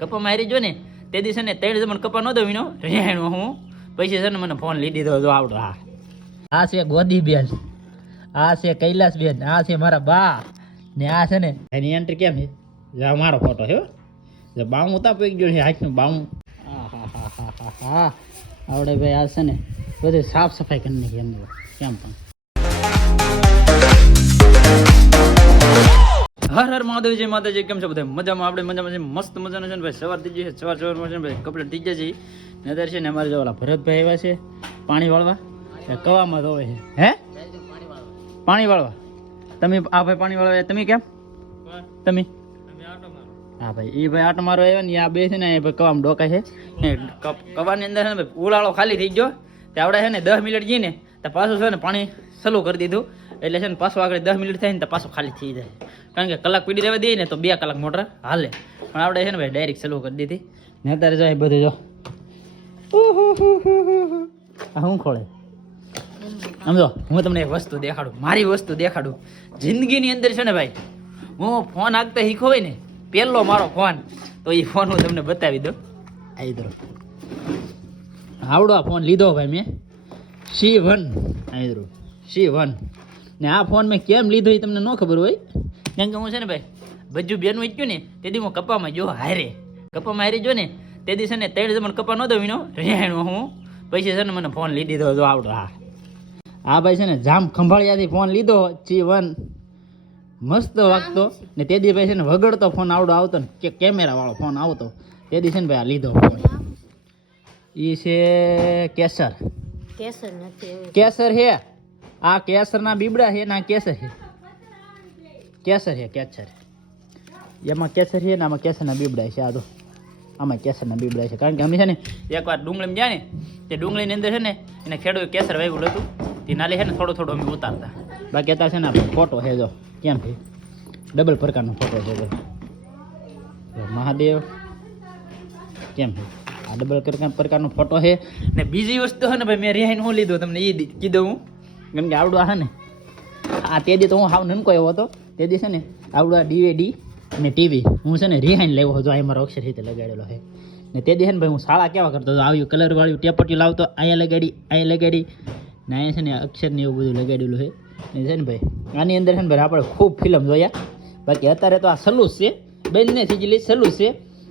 કપા મારી જો ને તે દિવસે ને 3 જમણ કપા નો દવીનો રેણો હું પછી છે ને મને ફોન લઈ દીધો જો આવડો આ છે ગોદી બેન, આ છે કૈલાસ બેન, આ છે મારા બા ને આ છે ને એની એન્ટ્રી કેમ છે જા મારો ફોટો છે જો બાઉ ઉતા પડી ગયો છે હાથનું બાઉ હા આવડે ભાઈ આ છે ને બધે સાફ સફાઈ કરી નાખી અંદર કેમ પણ હર હર મહાદેવ જય માતાજી કેમ છો બધા મજામાં આપણે મજામાં મસ્ત મજાનો છે ને ભાઈ સવાર થઈ જશે સવારમાં છે ને ભાઈ કપડાં થઈ જશે નજર છે ને અમારે જો ઓલા ભરતભાઈ આવ્યા છે પાણી વાળવા કવામાં ધોવે છે હે પાણી વાળવા તમે આ ભાઈ પાણી વાળવા તમે કેમ તમે હા ભાઈ એ ભાઈ આટો મારો આવ્યો ને આ બે છે ને ભાઈ કવામાં ડોકાય છે કવાની અંદર છે ને ભાઈ ઉલાળો ખાલી થઈ ગયો તે આવડે છે ને 10 મિનિટ જઈને તો પાછું છે ને પાણી ચાલુ કરી દીધું એટલે છે ને પાછું આગળ 10 મિનિટ થાય ને તો પાછું ખાલી થઈ જાય કારણ કે કલાક પીડી રહેવા દઈએ ને તો 2 કલાક મોટર હાલે પણ આપણે છે ને ભાઈ ડાયરેક્ટ ચાલુ કરી દીધી ને અત્યારે જાય બધું જો આ હું ખોળે સમજો હું તમને એક વસ્તુ દેખાડું મારી વસ્તુ દેખાડું જિંદગીની અંદર છે ને ભાઈ હું ફોન આગતા શીખો હોય ને પહેલો મારો ફોન તો એ ફોન હું તમને બતાવી દઉં આવી દો આવડો આ ફોન લીધો ભાઈ મેં C1 આવી દો C1 ને આ ફોન મેં કેમ લીધો એ તમને ન ખબર હોય કેમ કે હું છે ને ભાઈ બજ્જુ બેનું ઈચ્યું ને તેથી હું કપામાં જો હારે કપામાં હારી જો ને તે દિવસે ને 3 જમણ કપા નો દવીનો રેણો હું પછી છે ને મને ફોન લઈ દીધો જો આવડો હા ભાઈ છે ને જામ ખંભાળિયાથી ફોન લીધો C1 મસ્ત વાગતો ને તે દી ભાઈ છે ને વગડતો ફોન આવડો આવતો ને કે કેમેરા વાળો ફોન આવતો તે દી છે ને ભાઈ આ લીધો ફોન એ છે કેસર કેસર હે આ કેસરના બીબડા છે ને આ કેસર છે કેસર છે કેસર એમાં કેસર છે ને આમાં કેસરના બીબડા છે આ તો આમાં કેસરના બીબડા છે કારણ કે અમે છે ને એકવાર ડુંગળીમાં જાય ને તે ડુંગળીની અંદર છે ને એને ખેડૂત કેસર વાવ્યું હતું તે નાલે છે ને થોડો થોડો અમે ઉતારતા બાકી અત્યારે છે ને આપણે ફોટો છે જો કેમ છે ડબલ પ્રકારનો ફોટો છે જો મહાદેવ કેમ છે આ ડબલ પ્રકારનો ફોટો છે ને બીજી વસ્તુ છે ને ભાઈ મેં રિહાઈને હું લીધો તમને એ કીધું હું કેમ કે આવડું આ ને આ તે દી તો હું હાવ નનકો એવો હતો તે દી છે ને આવડું આ DVD અને ટીવી હું છે ને રિહાઈને લેવો હતો આ મારો અક્ષર રીતે લગાડેલો છે ને તે દી છે ને ભાઈ હું શાળા કેવા કરતો હતો આવ્યું કલરવાળું ટેપટીયું લાવતો અહીંયા લગાડી ને અહીંયા છે ને અક્ષર ને એવું બધું લગાડેલું છે ને છે ને ભાઈ આની અંદર છે ને ભાઈ આપણે ખૂબ ફિલ્મ જોયા બાકી અત્યારે તો આ સલુસ છે બંને થઈ ગયેલી સલુસ છે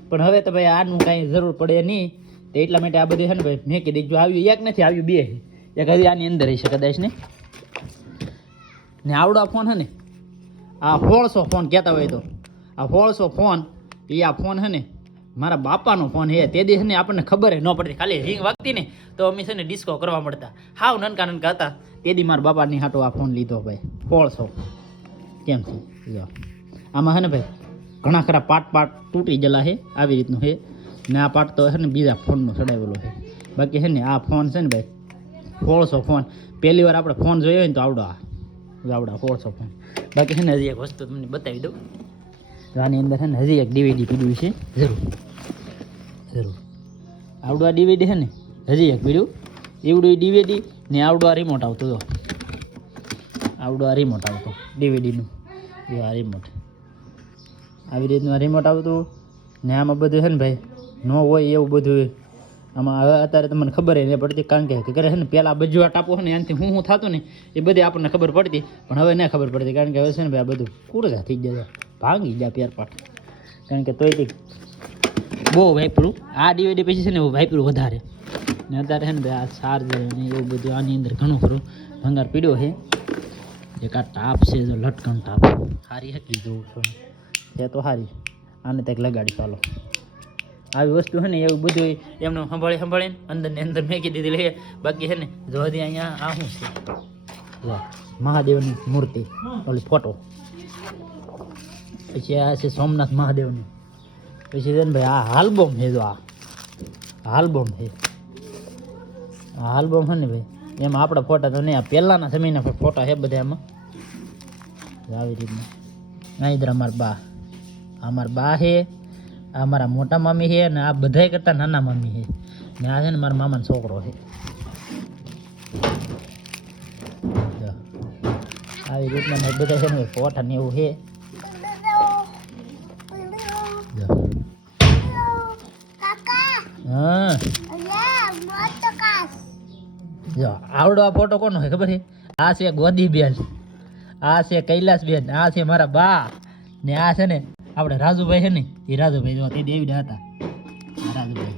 પણ હવે તો ભાઈ આનું કાંઈ જરૂર પડે નહીં તો એટલા માટે આ બધું છે ને ભાઈ મેકી દીધું આવ્યું એક નથી આવ્યું બે એક હજી આની અંદર હશે કદાચ ને આવડો ફોન છે ને આ 1600 ફોન કહેતા હોય તો આ 1600 ફોન એ આ ફોન છે ને મારા બાપાનો ફોન છે તે દિવસ ને આપણને ખબર ન પડતી ખાલી રિંગ વાગતી ને તો અમે છે ને ડિસ્કો કરવા મળતા હાવ નનકા હતા તે દી મારા બાપાની હાટો આ ફોન લીધો ભાઈ 1600 કેમ છે જો આમાં છે ને ભાઈ ઘણા ખરા પાર્ટ તૂટી ગયેલા છે આવી રીતનું છે ને આ પાર્ટ તો છે ને બીજા ફોનનો ચડાવેલો છે બાકી છે ને આ ફોન છે ને ભાઈ 1600 ફોન પહેલી વાર આપણે ફોન જોયો હોય ને તો આવડા 1600 ફોન બાકી છે ને હજી એક વસ્તુ તમને બતાવી દઉં તો આની અંદર છે ને હજી એક DVD પીડ્યું છે જરૂર આવડું આ DVD છે ને હજી એક પીડ્યું એવડું DVD ને આવડું આ રિમોટ આવતું હતો આવડું આ રિમોટ આવતું DVDનું એ આ રિમોટ આવી રીતનું આ રિમોટ આવતું ને આમાં બધું છે ને ભાઈ ન હોય એવું બધું આમાં હવે અત્યારે તમને ખબર નહીં પડતી કારણ કે કરે છે ને પહેલાં બજવા ટાપો છે ને એનાથી હું થતું ને એ બધી આપણને ખબર પડતી પણ હવે ના ખબર પડતી કારણ કે હવે છે ને ભાઈ આ બધું કુરજા થઈ ગયા ભાંગી ગયા પેરપાટ કારણ કે તોય બહુ વાપરું આ DVD પછી છે ને એવું વાપરું વધારે ને અત્યારે છે ને ભાઈ આ ચાર્જર ને એવું બધું આની અંદર ઘણું ખરું ભંગાર પીડ્યો છે એક આ ટાપ છે જો લટકણ ટાપ સારી હતી જોઉં છું એ તો સારી આને કંઈક લગાડી ચાલો આવી વસ્તુ છે ને એવું બધું એમને સંભાળીને અંદર ને અંદર મેકી દીધી લે બાકી છે ને જોધી અહીંયા આ શું છે વાહ મહાદેવની મૂર્તિ ઓલી ફોટો પછી આ છે સોમનાથ મહાદેવની પછી છે ને ભાઈ આ હાલબોમ છે જો આ હાલબોમ છે આ હાલબોમ છે ને ભાઈ એમાં આપણા ફોટા તો નહીં આ પહેલાંના સમયના ફોટા છે બધા એમાં આવી રીતના નાઈદર અમારા બા છે આ મારા મોટા મામી છે ને આ બધાય કરતાં નાના મામી છે ને આ છે ને મારા મામાનો છોકરો છે આવી રીતના બધા છે ને ફોટા ને એવું છે હા જો આવડો આ ફોટો કોનો હોય ખબર છે? આ છે ગોદી બેન, આ છે કૈલાસ બેન, આ છે મારા બા ને આ છે ને આપણે રાજુભાઈ છે ને એ રાજુભાઈ જો તે દેવી હતા આ રાજુભાઈ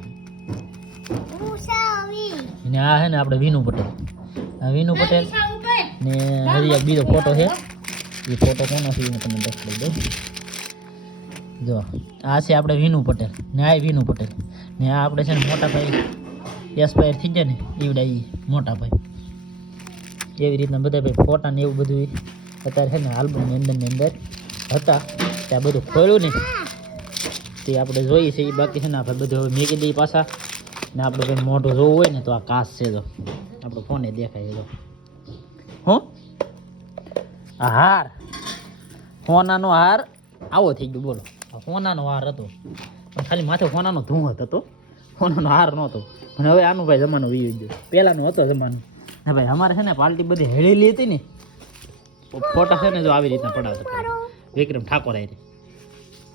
ને આ છે ને આપણે વિનુ પટેલ, આ વિનુ પટેલ ને હજી એક બીજો ફોટો છે એ ફોટો કોનો છે હું તમને દેખાડી દઉં. જો આ છે આપણે વિનુ પટેલ ને આ વિનુ પટેલ ને આ આપણે છે ને મોટા ભાઈ એક્સપાયર થઈ જાય ને એવડા એ મોટા ભાઈ. એવી રીતના બધા ભાઈ ફોટા ને એવું બધું અત્યારે છે ને આલ્બમની અંદર હતા ત્યાં બધું ખોલ્યું ને તે આપણે જોઈએ છે એ બાકી છે ને આપણે બધું હવે મેકી દઈએ પાછા ને આપણે કંઈ મોઢું જોવું હોય ને તો આ કાચ છે તો આપણો ફોને દેખાય તો હો આ હાર સોનાનો હાર આવો થઈ ગયો બોલો. સોનાનો હાર હતો પણ ખાલી માથે સોનાનો ધૂંઘટ હતો, સોનાનો હાર નહોતો. અને હવે આનું ભાઈ જમાનો વી ગયો, પહેલાંનો હતો જમાનો. ને ભાઈ અમારે છે ને પાર્ટી બધી હેળેલી હતી ને ફોટા છે ને જો આવી રીતના પડાવતા વિક્રમ ઠાકોર આવી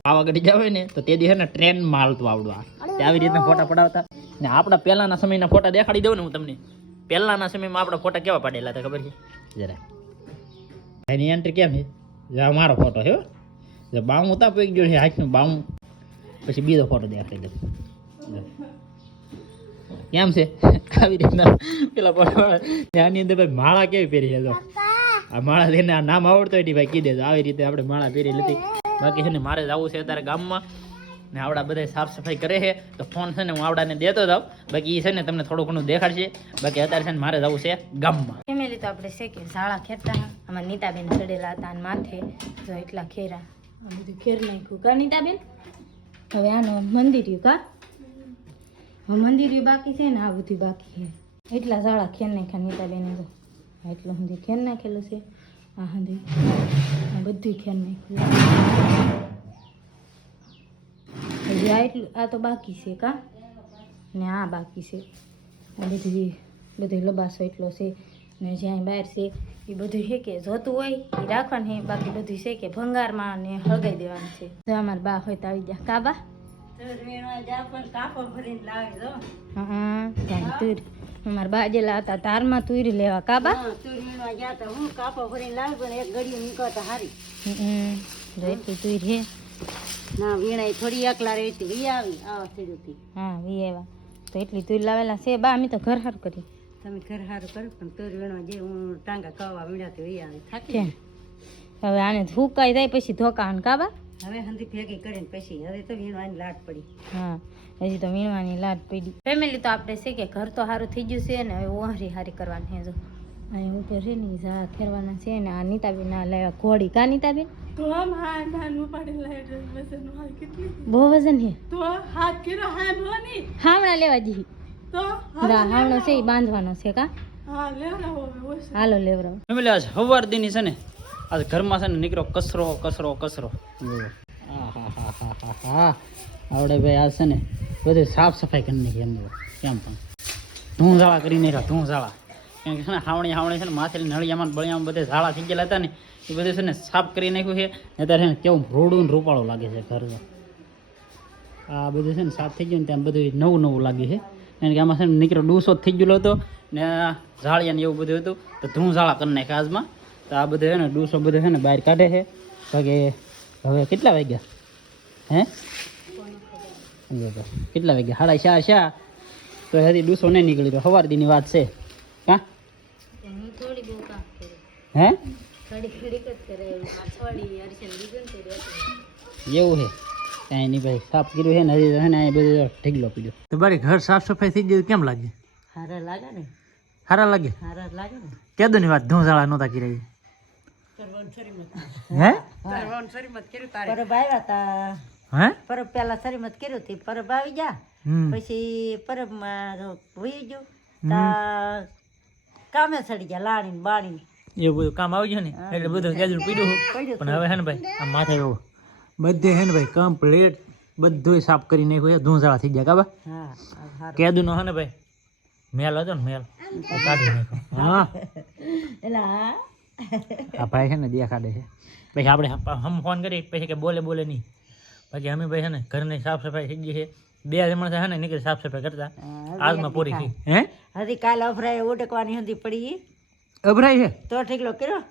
પાવાગઢ જાવ ને તો તે દી છે ને ટ્રેનમાં હાલતું આવડું આ આવી રીતના ફોટા પડાવતા. ને આપણા પહેલાંના સમયના ફોટા દેખાડી દઉં ને હું તમને. પહેલાંના સમયમાં આપણા ફોટા કેવા પાડેલા હતા ખબર છે જરા? એની એન્ટ્રી કેમ છે? મારો ફોટો છે બાવું તાપી ગયો છે હાથનું બાવું. પછી બીજો ફોટો દેખાડી દઉં કેમ છે આવી રીતના પેલા ફોટો આની અંદર ભાઈ માળા કેવી પહેરી છે? આ માળા લઈને આ નામ આવડતો હોય ભાઈ કીધે આવી રીતે આપણે માળા પહેરી લીધી. બાકી છે ને મારે જવું છે અત્યારે ગામમાં ને આવડા બધા સાફ સફાઈ કરે છે તો ફોન છે ને હું આવડાને દેતો જાઉં. બાકી એ છે ને તમને થોડું ઘણું દેખાડશે. બાકી અત્યારે છે ને મારે જવું છે ગામમાં. ફેમિલી તો આપણે છે કે ઝાડા ખેરતા આમાં નીતાબેન ચડેલા હતા અને માથે જો એટલા ખેરા આ બધું ખેર નાખ્યું કા નીતાબેન. હવે આનો મંદિર કા મંદિર બાકી છે ને આ બધું બાકી છે. એટલા ઝાડા ખેર નાખ્યા નીતાબેને તો એટલું સુધી ખેર નાખેલું છે. આ સુધી આ બધું ખેર નાખ્યું હજી આ એટલું આ તો બાકી છે કા ને આ બાકી છે. આ બધું લબાસો એટલો છે ને જ્યાં બહાર છે એ બધું છે કે જોતું હોય એ રાખવાનું છે. બાકી બધું છે કે ભંગારમાં ને હળગાઈ દેવાનું છે. જો અમારા બા હોય તો આવી જા કાબા તુર અમારા બા જેલા હતા તારમાં તુર લેવા કાબા એટલી તુર છે થોડી એકલા રહેતી વી આવી આવા થઈ હા વી આવ્યા તો એટલી તુર લાવેલા છે બા. અમે તો ઘર સારું કરી તમે ઘર સારું કરો પણ તોર વીણવા જે હું ટાંગા કવા વીણાતી વી આવી થાકી કેમ હવે આને હુકાઈ જાય પછી ધોકા કાબા હવે હંધી ભેગી કરીને પછી હવે તો વીણવાની લાટ પડી. હા હજી તો વીણવાની લાટ પડી. ફેમિલી તો આપણે છે કે ઘર તો સારું થઈ ગયું છે ને હવે ઓહરી હારી કરવાની છે. જો અહીં ઉપર છે ને ઝા ખેરવાના છે ને આ નીતાબેન આ લાવ્યા ઘોડી કા નીતાબેન બહુ વજન છે હામણા લેવા જી હામણો છે એ બાંધવાનો છે કા હાલો લેવરાવ. ફેમિલી આજ સવાર દીની છે ને આજ ઘરમાં છે ને નીકળો કચરો કચરો કચરો. હા આવડે ભાઈ આજ છે ને બધું સાફ સફાઈ કરી નાખી એમ કેમ પણ ધૂંઝાળા કરી નાખ્યા ધૂંઝાળા. કેમ કે છે ને હાવણી છે ને માથેલી નળિયામાં બળિયામાં બધે ઝાડા થઈ ગયેલા હતા ને એ બધું છે ને સાફ કરી નાખ્યું છે. અત્યારે છે ને કેવું રોડું ને રૂપાળું લાગે છે ઘર. આ બધું છે ને સાફ થઈ ગયું ને ત્યાં બધું નવું નવું લાગે છે. કારણ કે આમાં છે ને નીકળો ડૂસો થઈ ગયેલો હતો ને ઝાડિયા ને એવું બધું હતું તો ધૂંઝાળા કરી નાખ્યા આજમાં. તો આ બધું છે ને ડૂસો બધું છે ને બહાર કાઢે છે. બાકી હવે કેટલા વાગ્યા હે કેટલા વાગ્યા 4:30 તો હજી ડૂસો નહીં નીકળી તો સવાર દીની વાત છે હા હે એવું છે કાંઈ નહીં ભાઈ સાફ કર્યું છે ને હજી છે ને બધું ઢીગલો પીડ્યો. તો બારી ઘર સાફ સફાઈ થઈ ગઈ કેમ લાગે? હારા લાગે ને સારા લાગે ને કેદો ની વાત ધૂંઝાળા નહોતા કર્યા હે પરબ આવ્યા તા હે પરબ પેલા સરીમત કર્યું હતી પરબ આવી જા પછી પરબમાં વહી ગયું તા કામે ચડી ગયા લાણી બાણી એવું બધું કામ આવી ગયું ને એટલે બધું કેદું પીડ્યું પણ હવે હે ને ભાઈ આ માથે એવું બધે હે ને ભાઈ કમ્પ્લીટ બધું સાફ કરી નાખ્યું છે. ધૂંઝાળા થઈ ગયા કાબા કેદું નો હે ને ભાઈ મેલ હતો ને મેલ કાઢી નાખ્યો. હા આ ભાઈ છે ને દેખાડે છે પછી આપણે હમ ફોન કરી પછી કે બોલે નહીં. બાકી અમે ભાઈ છે ને ઘરની સાફ સફાઈ થઈ ગઈ છે બે જમણ છે ને નીકળી સાફ સફાઈ કરતા હા, આજમાં પૂરી થઈ હે હજી કાલ અભરાય ઉટકવાની હતી પડી અભરાય છે તો ઠીકલો કર્યો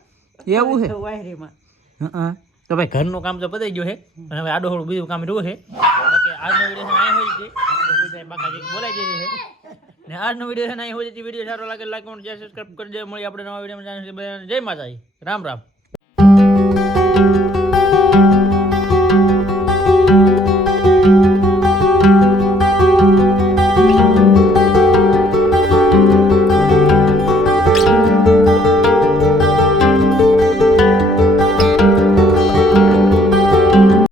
એવું છે વાયરીમાં હા તો ભાઈ ઘરનું કામ તો પતાઈ ગયું છે અને હવે આડો થોડું બીજું કામ રહ્યું છે બાકી આજનો વિડીયો છે અહીં હોય છે બાકા બોલાઈ જઈ છે ને આજનો વિડીયો છે અહીં હોય છે વિડીયો સારો લાગે લાઈક કોમેન્ટ શેર સબસ્ક્રાઇબ કરજો મળી આપણે નવા વિડીયોમાં જય માતાજી રામ રામ